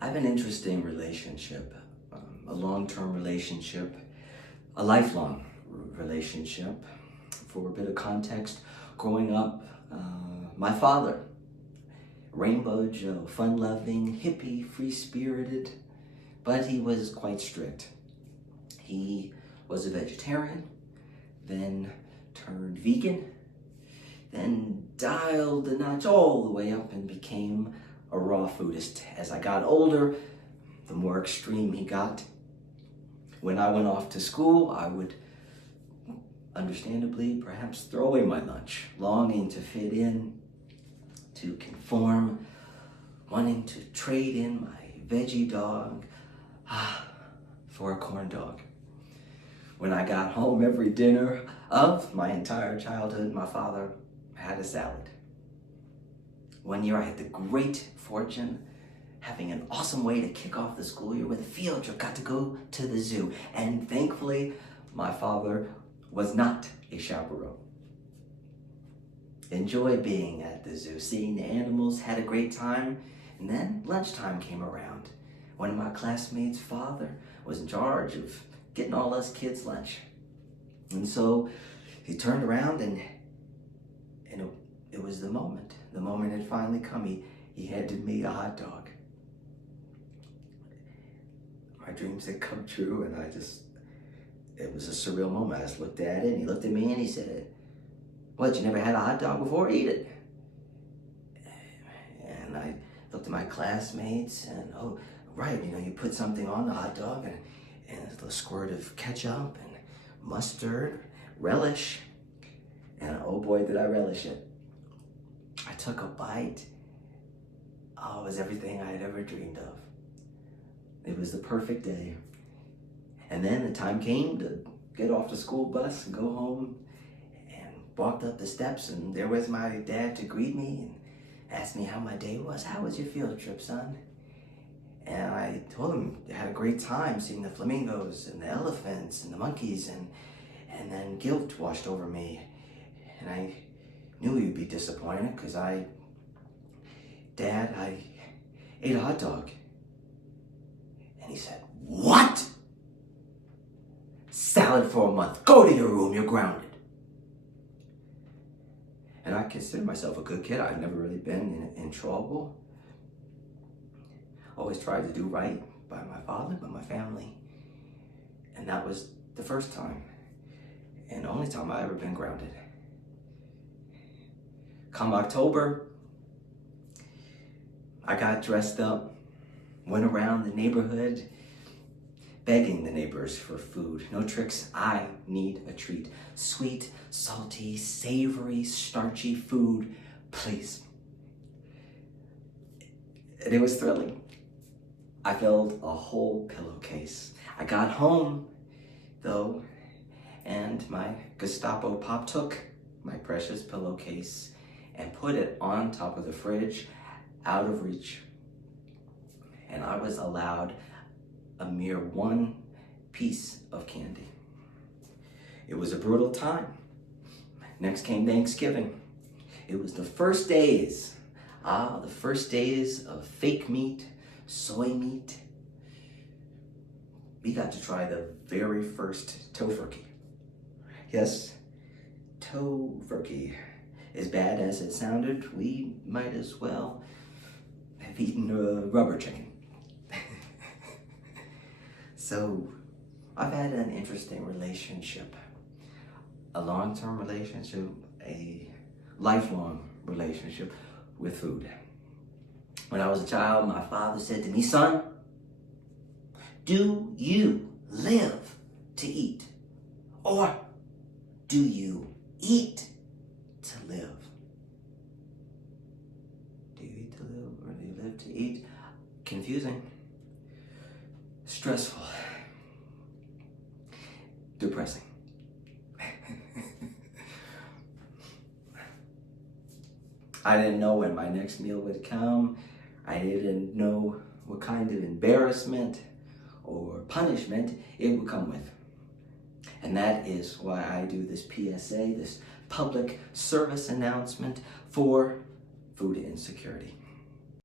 I have an interesting relationship, a long-term relationship, a lifelong relationship. For a bit of context, growing up, my father, Rainbow Joe, fun-loving, hippie, free-spirited, but he was quite strict. He was a vegetarian, then turned vegan, then dialed the notch all the way up and became a raw foodist. As I got older, the more extreme he got. When I went off to school, I would understandably perhaps throw away my lunch, longing to fit in, to conform, wanting to trade in my veggie dog for a corn dog. When I got home every dinner of my entire childhood, my father had a salad. One year I had the great fortune having an awesome way to kick off the school year with a field trip, got to go to the zoo. And thankfully, my father was not a chaperone. Enjoyed being at the zoo, seeing the animals, had a great time. And then lunchtime came around. One of my classmates' father was in charge of getting all us kids lunch. And so he turned around and it was the moment. The moment had finally come. He handed me a hot dog. My dreams had come true, and it was a surreal moment. I just looked at it, and he looked at me and he said, "What, you never had a hot dog before? Eat it." And I looked at my classmates and, oh, right, you put something on the hot dog and a little squirt of ketchup and mustard, relish, and oh boy, did I relish it. I took a bite. Oh, it was everything I had ever dreamed of. It was the perfect day. And then the time came to get off the school bus and go home, and walked up the steps, and there was my dad to greet me and asked me how my day was. "How was your field trip, son?" And I told him I had a great time seeing the flamingos and the elephants and the monkeys, and then guilt washed over me. And I knew he'd be disappointed because Dad, I ate a hot dog. And he said, "What? Salad for a month. Go to your room, you're grounded." And I consider myself a good kid. I've never really been in trouble. Always tried to do right by my father, by my family. And that was the first time and the only time I ever been grounded. Come October, I got dressed up, went around the neighborhood, begging the neighbors for food. No tricks, I need a treat. Sweet, salty, savory, starchy food, please. And it was thrilling. I filled a whole pillowcase. I got home, though, and my Gestapo pop took my precious pillowcase and put it on top of the fridge, out of reach. And I was allowed a mere one piece of candy. It was a brutal time. Next came Thanksgiving. It was the first days of fake meat, soy meat. We got to try the very first tofurkey. Yes, tofurkey. As bad as it sounded, we might as well have eaten a rubber chicken. So, I've had an interesting relationship. A long-term relationship, a lifelong relationship with food. When I was a child, my father said to me, "Son, do you live to eat? Or do you eat to live?" Do you eat to live or do you live to eat? Confusing. Stressful. Depressing. I didn't know when my next meal would come. I didn't know what kind of embarrassment or punishment it would come with. And that is why I do this PSA, this public service announcement for food insecurity.